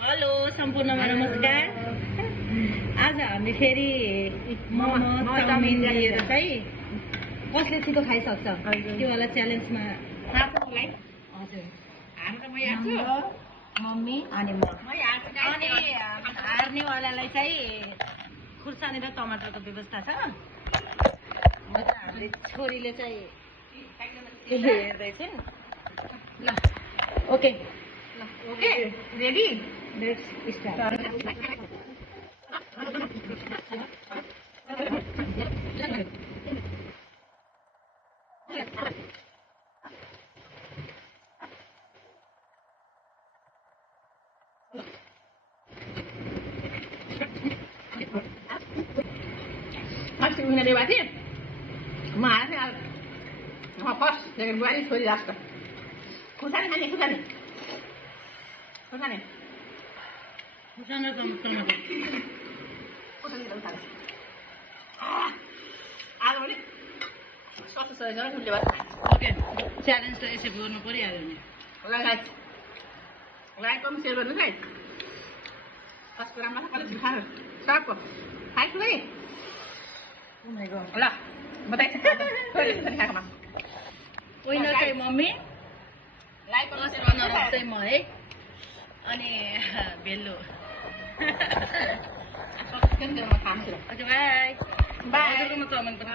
Hello सम्पूर्णमा नमस्कार। आज हामी फेरि मोमो चाउमिन लिएर चाहिँ कसले छिटो खाइसक्छ त्यो वाला च्यालेन्जमा हजुर मम्मी अनि म अनि हार्नेवालालाई चाहिँ खुर्सानी र टमाटरको व्यवस्था छ। हाम्रो छोरीले चाहिँ हेर्दैछन्। ल okay okay ready let's start. Masih punya dewasa mana ngopos dengan buah ini sudah jelas kusan kan kusan खुर्सानी र टमाटर kusan kita kusan आलु नि सस्तो सस्तो जरा कुन dewasa ओके च्यालेन्ज त यसै गर्नु परिहाल्यो नि। उलाई गाइस उलाई कम सेयर गर्नु है pas kurang masak kalau besar siapa hai tu ni oh my God ल बताइ sorry tadi खाएको mas विनर चाहिँ मम्मी, लाइक रनर अप चाहिँ म है, अनि भेल्लो। सब्सक्राइब गर्न खान्छु ओके बाई बाई हजुरकोमा चाउमिन पनि